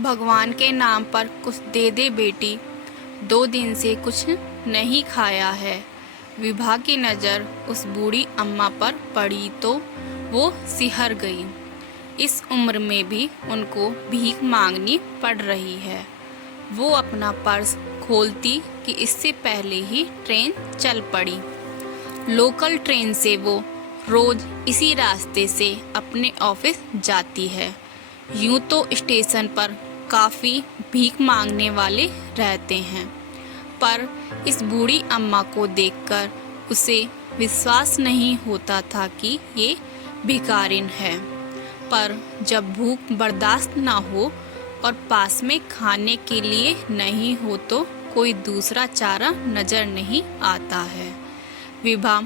भगवान के नाम पर कुछ दे दे बेटी, 2 दिन से कुछ नहीं खाया है। विभा की नज़र उस बूढ़ी अम्मा पर पड़ी तो वो सिहर गई। इस उम्र में भी उनको भीख मांगनी पड़ रही है। वो अपना पर्स खोलती कि इससे पहले ही ट्रेन चल पड़ी। लोकल ट्रेन से वो रोज इसी रास्ते से अपने ऑफिस जाती है। यूं तो स्टेशन पर काफ़ी भीख मांगने वाले रहते हैं, पर इस बूढ़ी अम्मा को देखकर उसे विश्वास नहीं होता था कि ये भिखारिन है। पर जब भूख बर्दाश्त ना हो और पास में खाने के लिए नहीं हो तो कोई दूसरा चारा नज़र नहीं आता है। विभा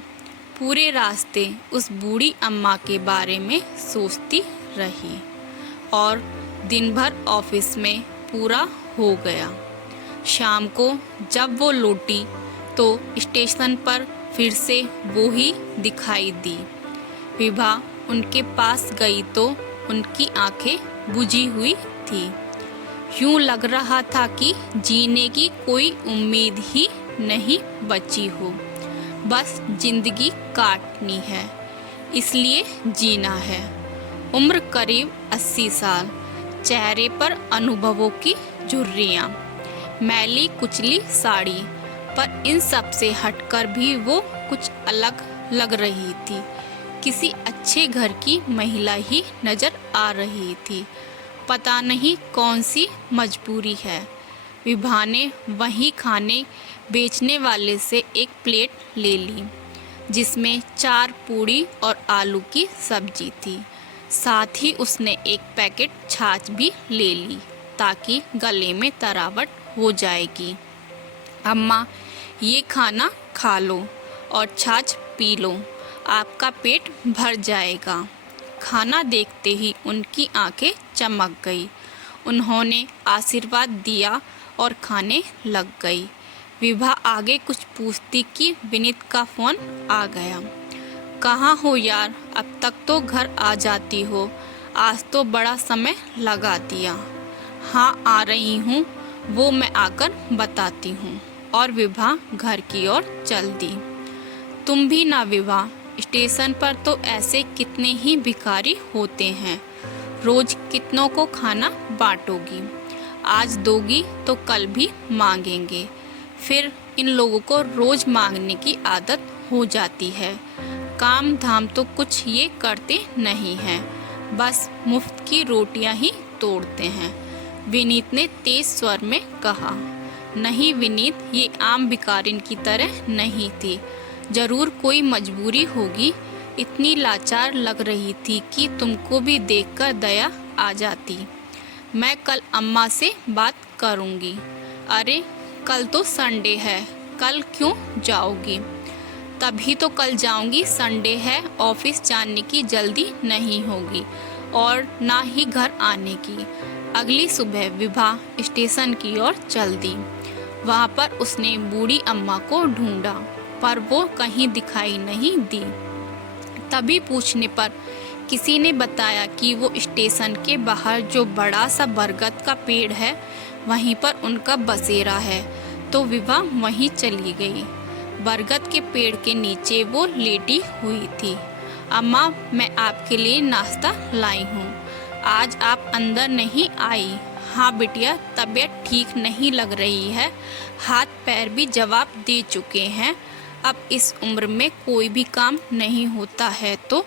पूरे रास्ते उस बूढ़ी अम्मा के बारे में सोचती रही और दिन भर ऑफिस में पूरा हो गया। शाम को जब वो लौटी तो स्टेशन पर फिर से वो ही दिखाई दी। विभा उनके पास गई तो उनकी आंखें बुझी हुई थी। यूं लग रहा था कि जीने की कोई उम्मीद ही नहीं बची हो। बस जिंदगी काटनी है, इसलिए जीना है। उम्र करीब 80 साल, चेहरे पर अनुभवों की झुर्रियाँ, मैली कुचली साड़ी, पर इन सब से हटकर भी वो कुछ अलग लग रही थी। किसी अच्छे घर की महिला ही नज़र आ रही थी। पता नहीं कौन सी मजबूरी है। विभा ने वहीं खाने बेचने वाले से एक प्लेट ले ली, जिसमें 4 पूड़ी और आलू की सब्जी थी। साथ ही उसने एक पैकेट छाछ भी ले ली ताकि गले में तरावट हो जाएगी। अम्मा, ये खाना खा लो और छाछ पी लो, आपका पेट भर जाएगा। खाना देखते ही उनकी आंखें चमक गई। उन्होंने आशीर्वाद दिया और खाने लग गई। विभा आगे कुछ पूछती कि विनीत का फ़ोन आ गया। कहाँ हो यार, अब तक तो घर आ जाती हो, आज तो बड़ा समय लगा दिया। हाँ आ रही हूँ, वो मैं आकर बताती हूँ। और विभा घर की ओर चल दी। तुम भी ना विभा, स्टेशन पर तो ऐसे कितने ही भिखारी होते हैं, रोज कितनों को खाना बांटोगी। आज दोगी तो कल भी मांगेंगे, फिर इन लोगों को रोज मांगने की आदत हो जाती है। काम धाम तो कुछ ये करते नहीं हैं, बस मुफ्त की रोटियां ही तोड़ते हैं। विनीत ने तेज स्वर में कहा। नहीं विनीत, ये आम भिखारिन की तरह नहीं थी, जरूर कोई मजबूरी होगी। इतनी लाचार लग रही थी कि तुमको भी देखकर दया आ जाती। मैं कल अम्मा से बात करूंगी। अरे कल तो संडे है, कल क्यों जाओगी? तभी तो कल जाऊंगी, संडे है, ऑफिस जाने की जल्दी नहीं होगी और ना ही घर आने की। अगली सुबह विभा स्टेशन की ओर चल दी। वहाँ पर उसने बूढ़ी अम्मा को ढूंढा, पर वो कहीं दिखाई नहीं दी। तभी पूछने पर किसी ने बताया कि वो स्टेशन के बाहर जो बड़ा सा बरगद का पेड़ है, वहीं पर उनका बसेरा है। तो विभा वहीं चली गई। बरगद के पेड़ के नीचे वो लेटी हुई थी। अम्मा, मैं आपके लिए नाश्ता लाई हूँ, आज आप अंदर नहीं आई? हाँ बिटिया, तबीयत ठीक नहीं लग रही है, हाथ पैर भी जवाब दे चुके हैं। अब इस उम्र में कोई भी काम नहीं होता है तो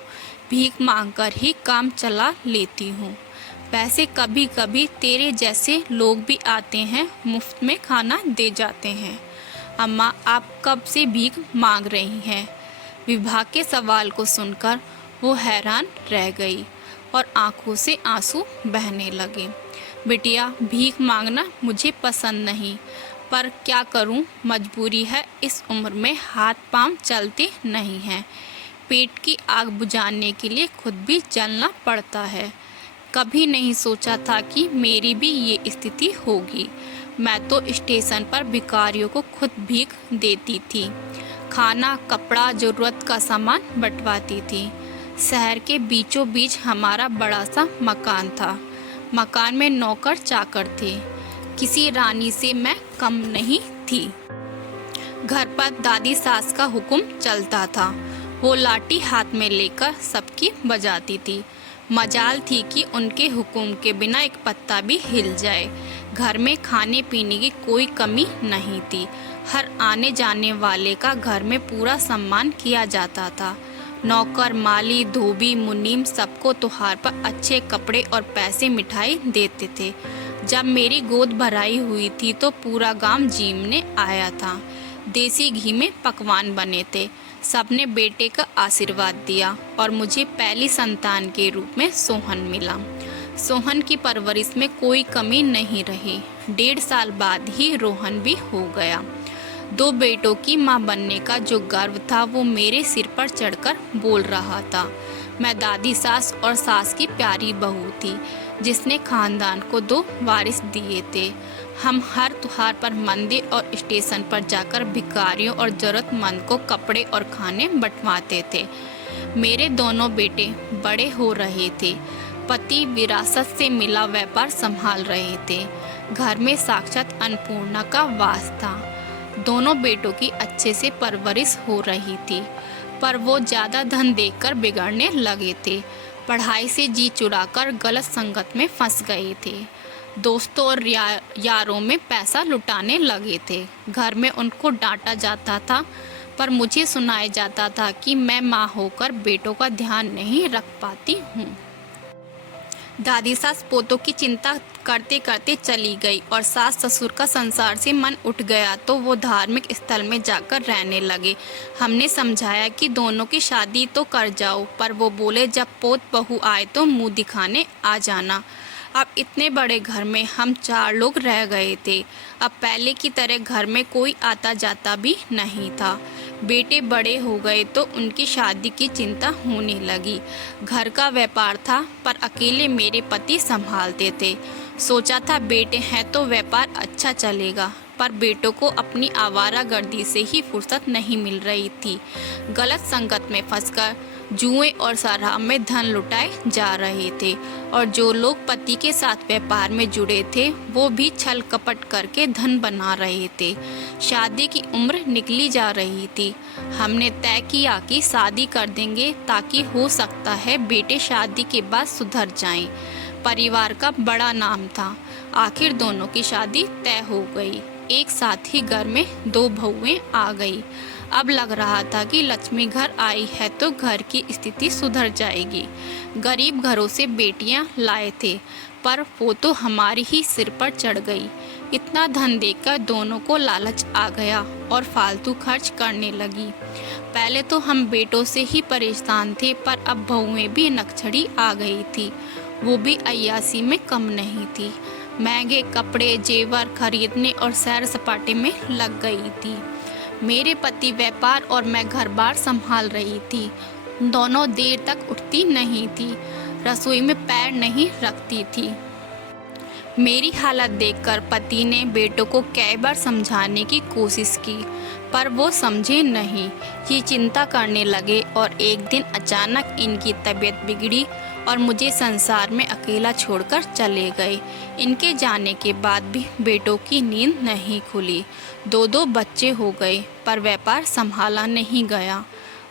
भीख मांगकर ही काम चला लेती हूँ। वैसे कभी कभी तेरे जैसे लोग भी आते हैं, मुफ्त में खाना दे जाते हैं। अम्मा, आप कब से भीख मांग रही हैं? विभा के सवाल को सुनकर वो हैरान रह गई और आंखों से आंसू बहने लगे। बिटिया, भीख मांगना मुझे पसंद नहीं, पर क्या करूं, मजबूरी है। इस उम्र में हाथ पांव चलते नहीं हैं। पेट की आग बुझाने के लिए खुद भी जलना पड़ता है। कभी नहीं सोचा था कि मेरी भी ये स्थिति होगी। मैं तो स्टेशन पर भिखारियों को खुद भीख देती थी, खाना कपड़ा ज़रूरत का सामान बंटवाती थी। शहर के बीचों बीच हमारा बड़ा सा मकान था। मकान में नौकर चाकर थे। किसी रानी से मैं कम नहीं थी। घर पर दादी सास का हुक्म चलता था। वो लाठी हाथ में लेकर सबकी बजाती थी। मजाल थी कि उनके हुक्म के बिना एक पत्ता भी हिल जाए। घर में खाने पीने की कोई कमी नहीं थी। हर आने जाने वाले का घर में पूरा सम्मान किया जाता था। नौकर, माली, धोबी, मुनीम सबको त्योहार पर अच्छे कपड़े और पैसे मिठाई देते थे। जब मेरी गोद भराई हुई थी तो पूरा गांव जीमने आया था। देसी घी में पकवान बने थे। सबने बेटे का आशीर्वाद दिया और मुझे पहली संतान के रूप में सोहन मिला। सोहन की परवरिश में कोई कमी नहीं रही। 1.5 साल बाद ही रोहन भी हो गया। 2 बेटों की मां बनने का जो गर्व था वो मेरे सिर पर चढ़कर बोल रहा था। मैं दादी सास और सास की प्यारी बहू थी जिसने खानदान को 2 वारिस दिए थे। हम हर त्योहार पर मंदिर और स्टेशन पर जाकर भिखारियों और जरूरतमंद को कपड़े और खाने बंटवाते थे। मेरे दोनों बेटे बड़े हो रहे थे। पति विरासत से मिला व्यापार संभाल रहे थे। घर में साक्षात अन्नपूर्णा का वास था। दोनों बेटों की अच्छे से परवरिश हो रही थी, पर वो ज़्यादा धन देखकर बिगड़ने लगे थे। पढ़ाई से जी चुराकर गलत संगत में फंस गए थे। दोस्तों और यारों में पैसा लुटाने लगे थे। घर में उनको डांटा जाता था, पर मुझे सुनाया जाता था कि मैं माँ होकर बेटों का ध्यान नहीं रख पाती हूँ। दादी सास पोतों की चिंता करते करते चली गई और सास ससुर का संसार से मन उठ गया तो वो धार्मिक स्थल में जाकर रहने लगे। हमने समझाया कि दोनों की शादी तो कर जाओ, पर वो बोले जब पोत बहू आए तो मुंह दिखाने आ जाना। अब इतने बड़े घर में हम 4 लोग रह गए थे। अब पहले की तरह घर में कोई आता जाता भी नहीं था। बेटे बड़े हो गए तो उनकी शादी की चिंता होने लगी। घर का व्यापार था, पर अकेले मेरे पति संभालते थे। सोचा था बेटे हैं तो व्यापार अच्छा चलेगा, पर बेटों को अपनी आवारागर्दी से ही फुर्सत नहीं मिल रही थी। गलत संगत में फंसकर जुए और शराब में धन लुटाए जा रहे थे और जो लोग पति के साथ व्यापार में जुड़े थे वो भी छल कपट करके धन बना रहे थे। शादी की उम्र निकली जा रही थी। हमने तय किया कि शादी कर देंगे ताकि हो सकता है बेटे शादी के बाद सुधर जाएं। परिवार का बड़ा नाम था। आखिर दोनों की शादी तय हो गई। एक साथ ही घर में 2 बहुएं आ गई। अब लग रहा था कि लक्ष्मी घर आई है तो घर की स्थिति सुधर जाएगी। गरीब घरों से बेटियां लाए थे, पर वो तो हमारी ही सिर पर चढ़ गई। इतना धन देखकर दोनों को लालच आ गया और फालतू खर्च करने लगी। पहले तो हम बेटों से ही परेशान थे, पर अब बहुएं भी नक्सड़ी आ गई थी। वो भी अय्यासी में कम नहीं थी। महंगे कपड़े जेवर खरीदने और सैर सपाटे में लग गई थी। मेरे पति व्यापार और मैं घर बार संभाल रही थी। दोनों देर तक उठती नहीं थी, रसोई में पैर नहीं रखती थी। मेरी हालत देखकर पति ने बेटों को कई बार समझाने की कोशिश की, पर वो समझे नहीं। ये चिंता करने लगे और एक दिन अचानक इनकी तबीयत बिगड़ी और मुझे संसार में अकेला छोड़कर चले गए। इनके जाने के बाद भी बेटों की नींद नहीं खुली। 2 बच्चे हो गए, पर व्यापार संभाला नहीं गया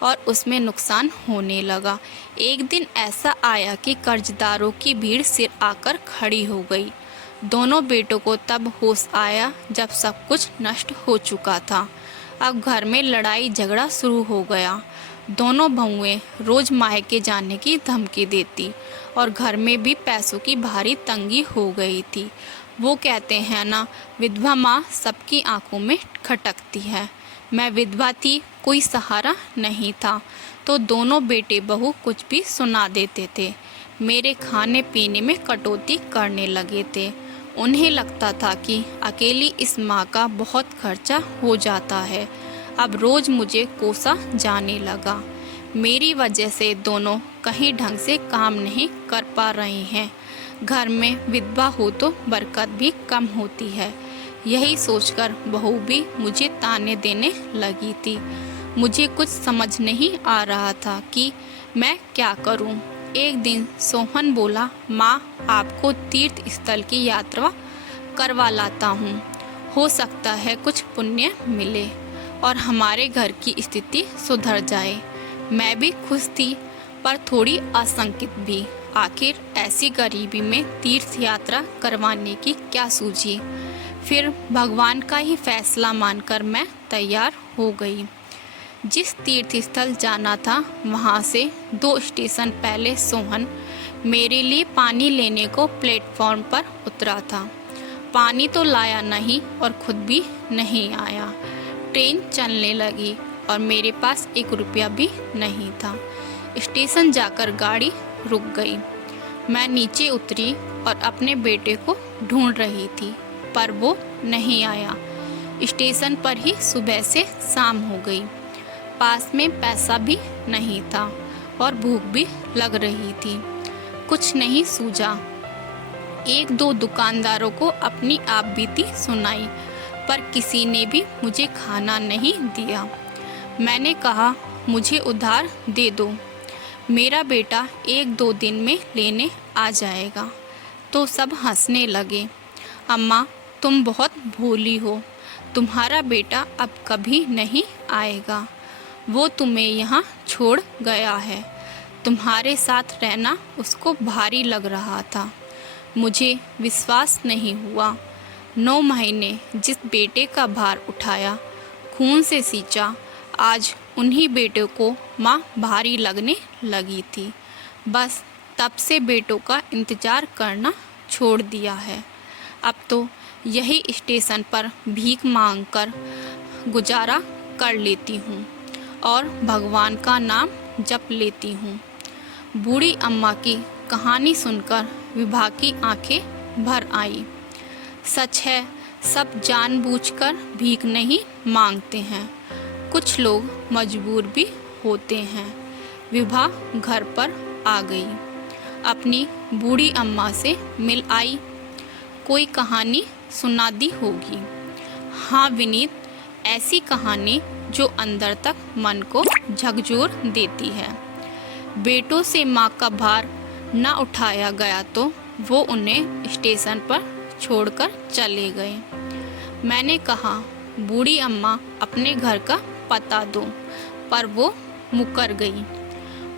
और उसमें नुकसान होने लगा। एक दिन ऐसा आया कि कर्जदारों की भीड़ सिर आकर खड़ी हो गई। दोनों बेटों को तब होश आया जब सब कुछ नष्ट हो चुका था। अब घर में लड़ाई झगड़ा शुरू हो गया। दोनों बहुएं रोज मायके जाने की धमकी देती और घर में भी पैसों की भारी तंगी हो गई थी। वो कहते हैं ना, विधवा माँ सबकी आंखों में खटकती है। मैं विधवा थी, कोई सहारा नहीं था, तो दोनों बेटे बहू कुछ भी सुना देते थे। मेरे खाने पीने में कटौती करने लगे थे। उन्हें लगता था कि अकेली इस माँ का बहुत खर्चा हो जाता है। अब रोज मुझे कोसा जाने लगा। मेरी वजह से दोनों कहीं ढंग से काम नहीं कर पा रहे हैं। घर में विधवा हो तो बरकत भी कम होती है। यही सोचकर बहू भी मुझे ताने देने लगी थी। मुझे कुछ समझ नहीं आ रहा था कि मैं क्या करूं। एक दिन सोहन बोला, माँ आपको तीर्थ स्थल की यात्रा करवा लाता हूँ, हो सकता है कुछ पुण्य मिले और हमारे घर की स्थिति सुधर जाए। मैं भी खुश थी पर थोड़ी आशंकित भी। आखिर ऐसी गरीबी में तीर्थ यात्रा करवाने की क्या सूझी। फिर भगवान का ही फैसला मानकर मैं तैयार हो गई। जिस तीर्थ स्थल जाना था वहाँ से 2 स्टेशन पहले सोहन मेरे लिए पानी लेने को प्लेटफॉर्म पर उतरा था। पानी तो लाया नहीं और खुद भी नहीं आया। ट्रेन चलने लगी और मेरे पास 1 रुपया भी नहीं था। स्टेशन जाकर गाड़ी रुक गई। मैं नीचे उतरी और अपने बेटे को ढूंढ रही थी पर वो नहीं आया। स्टेशन पर ही सुबह से शाम हो गई। पास में पैसा भी नहीं था और भूख भी लग रही थी। कुछ नहीं सूझा। 1-2 दुकानदारों को अपनी आप बीती सुनाई पर किसी ने भी मुझे खाना नहीं दिया। मैंने कहा, मुझे उधार दे दो, मेरा बेटा 1-2 दिन में लेने आ जाएगा। तो सब हंसने लगे। अम्मा तुम बहुत भोली हो, तुम्हारा बेटा अब कभी नहीं आएगा। वो तुम्हें यहाँ छोड़ गया है। तुम्हारे साथ रहना उसको भारी लग रहा था। मुझे विश्वास नहीं हुआ। 9 महीने जिस बेटे का भार उठाया, खून से सींचा, आज उन्हीं बेटों को माँ भारी लगने लगी थी। बस तब से बेटों का इंतज़ार करना छोड़ दिया है। अब तो यही स्टेशन पर भीख मांगकर गुजारा कर लेती हूँ और भगवान का नाम जप लेती हूँ। बूढ़ी अम्मा की कहानी सुनकर विभा की आंखें भर आई। सच है, सब जानबूझकर भीख नहीं मांगते हैं, कुछ लोग मजबूर भी होते हैं। विभा घर पर आ गई, अपनी बूढ़ी अम्मा से मिल आई। कोई कहानी सुना दी होगी। हाँ विनीत, ऐसी कहानी जो अंदर तक मन को झकझोर देती है। बेटों से माँ का भार न उठाया गया तो वो उन्हें स्टेशन पर छोड़कर चले गए। मैंने कहा, बूढ़ी अम्मा अपने घर का पता दो, पर वो मुकर गई।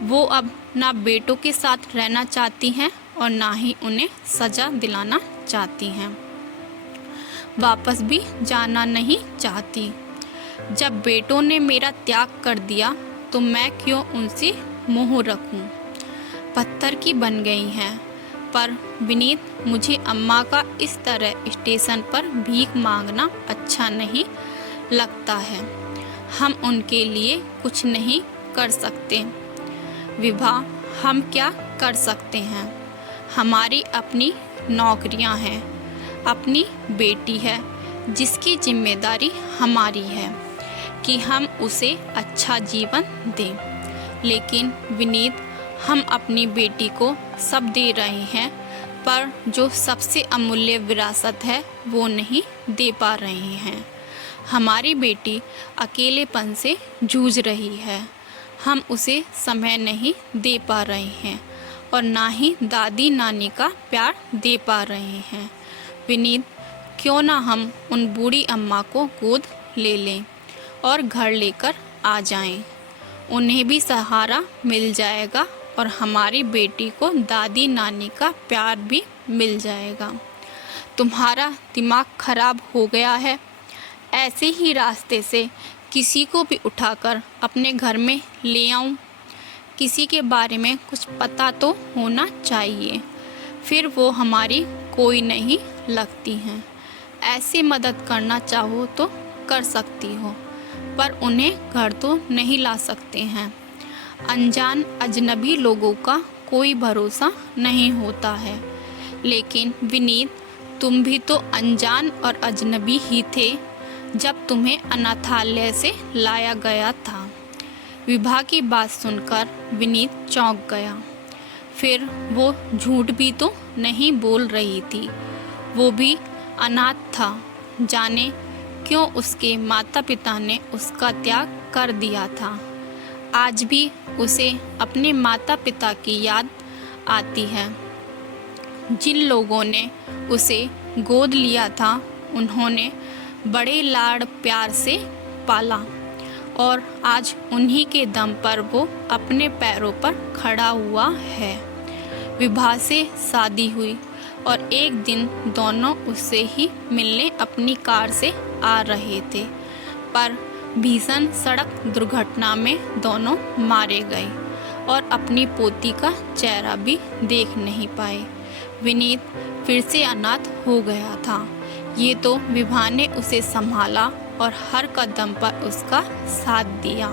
वो अब ना बेटों के साथ रहना चाहती हैं और ना ही उन्हें सज़ा दिलाना चाहती हैं। वापस भी जाना नहीं चाहती। जब बेटों ने मेरा त्याग कर दिया तो मैं क्यों उनसे मोह रखूं। पत्थर की बन गई हैं। पर विनीत, मुझे अम्मा का इस तरह स्टेशन पर भीख मांगना अच्छा नहीं लगता है। हम उनके लिए कुछ नहीं कर सकते। विभा, हम क्या कर सकते हैं? हमारी अपनी नौकरियां हैं, अपनी बेटी है जिसकी जिम्मेदारी हमारी है कि हम उसे अच्छा जीवन दें। लेकिन विनीत, हम अपनी बेटी को सब दे रहे हैं पर जो सबसे अमूल्य विरासत है वो नहीं दे पा रहे हैं। हमारी बेटी अकेलेपन से जूझ रही है। हम उसे समय नहीं दे पा रहे हैं और ना ही दादी नानी का प्यार दे पा रहे हैं। विनीत, क्यों ना हम उन बूढ़ी अम्मा को गोद ले लें और घर लेकर आ जाएं। उन्हें भी सहारा मिल जाएगा और हमारी बेटी को दादी नानी का प्यार भी मिल जाएगा। तुम्हारा दिमाग खराब हो गया है। ऐसे ही रास्ते से किसी को भी उठाकर अपने घर में ले आऊं? किसी के बारे में कुछ पता तो होना चाहिए, फिर वो हमारी कोई नहीं लगती हैं। ऐसे मदद करना चाहो तो कर सकती हो, पर उन्हें घर तो नहीं ला सकते हैं। अनजान अजनबी लोगों का कोई भरोसा नहीं होता है। लेकिन विनीत, तुम भी तो अनजान और अजनबी ही थे जब तुम्हें अनाथालय से लाया गया था। विभा की बात सुनकर विनीत चौंक गया। फिर वो झूठ भी तो नहीं बोल रही थी। वो भी अनाथ था। जाने क्यों उसके माता पिता ने उसका त्याग कर दिया था। आज भी उसे अपने माता पिता की याद आती है। जिन लोगों ने उसे गोद लिया था उन्होंने बड़े लाड़ प्यार से पाला और आज उन्हीं के दम पर वो अपने पैरों पर खड़ा हुआ है। विभा से शादी हुई और एक दिन दोनों उससे ही मिलने अपनी कार से आ रहे थे, पर भीषण सड़क दुर्घटना में दोनों मारे गए और अपनी पोती का चेहरा भी देख नहीं पाए। विनीत फिर से अनाथ हो गया था। ये तो विभा ने उसे संभाला और हर कदम पर उसका साथ दिया।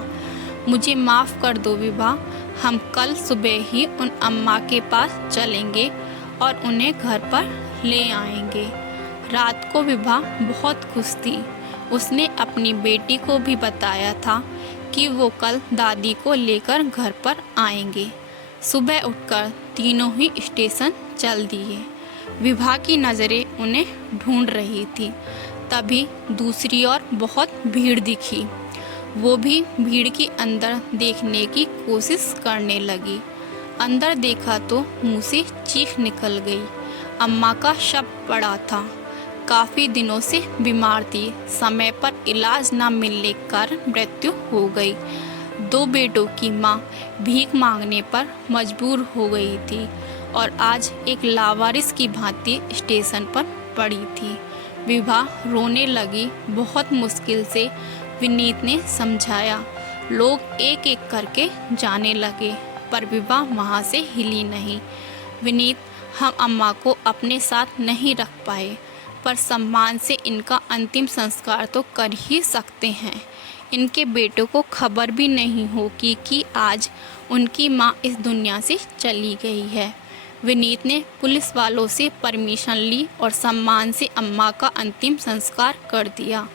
मुझे माफ़ कर दो विभा, हम कल सुबह ही उन अम्मा के पास चलेंगे और उन्हें घर पर ले आएंगे। रात को विभा बहुत खुश थी। उसने अपनी बेटी को भी बताया था कि वो कल दादी को लेकर घर पर आएंगे। सुबह उठकर तीनों ही स्टेशन चल दिए। विभा की नज़रें उन्हें ढूंढ रही थी। तभी दूसरी ओर बहुत भीड़ दिखी। वो भी भीड़ के अंदर देखने की कोशिश करने लगी। अंदर देखा तो मुंह से चीख निकल गई। अम्मा का शव पड़ा था। काफ़ी दिनों से बीमार थी। समय पर इलाज न मिलने के कारण मृत्यु हो गई। 2 बेटों की माँ भीख मांगने पर मजबूर हो गई थी और आज एक लावारिस की भांति स्टेशन पर पड़ी थी। विभा रोने लगी। बहुत मुश्किल से विनीत ने समझाया। लोग एक एक करके जाने लगे पर विभा वहाँ से हिली नहीं। विनीत, हम अम्मा को अपने साथ नहीं रख पाए पर सम्मान से इनका अंतिम संस्कार तो कर ही सकते हैं। इनके बेटों को खबर भी नहीं होगी कि आज उनकी माँ इस दुनिया से चली गई है। विनीत ने पुलिस वालों से परमिशन ली और सम्मान से अम्मा का अंतिम संस्कार कर दिया।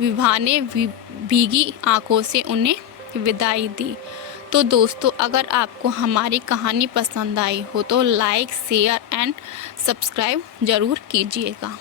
विभा ने भीगी आंखों से उन्हें विदाई दी। तो दोस्तों, अगर आपको हमारी कहानी पसंद आई हो तो लाइक, शेयर एंड सब्सक्राइब ज़रूर कीजिएगा।